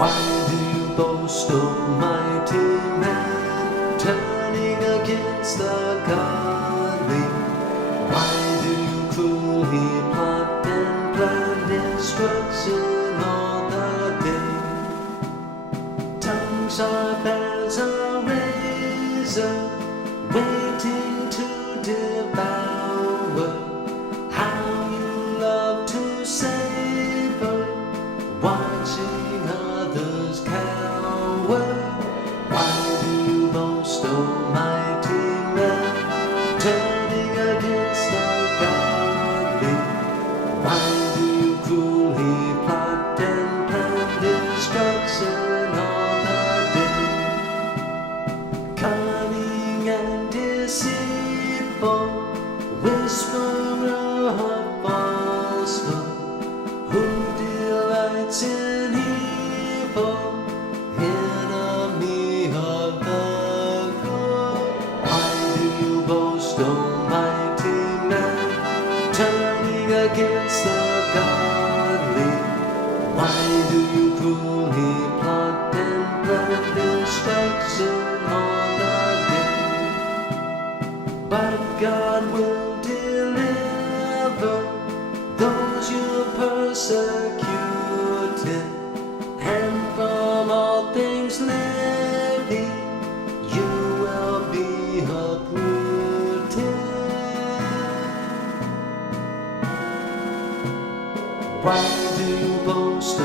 Why do you boast, almighty man, turning against the godly? Why do you cruelly plot and plan destruction all the day? Tongues sharp as a razor, waiting to devour. How you love to savor, watching others cower. Why do you boast, almighty man, turning against the godly? Why do you cruelly plot and plan destruction all the day? Cunning and deceitful, whisperer of falsehood, who delights in evil, enemy of the good. Why do you boast, almighty man, turning against the godly? Why do you cruelly plot and plan destruction all the day? But God will deliver those you persecuted, and from all things living you will be uprooted. Why do you boast,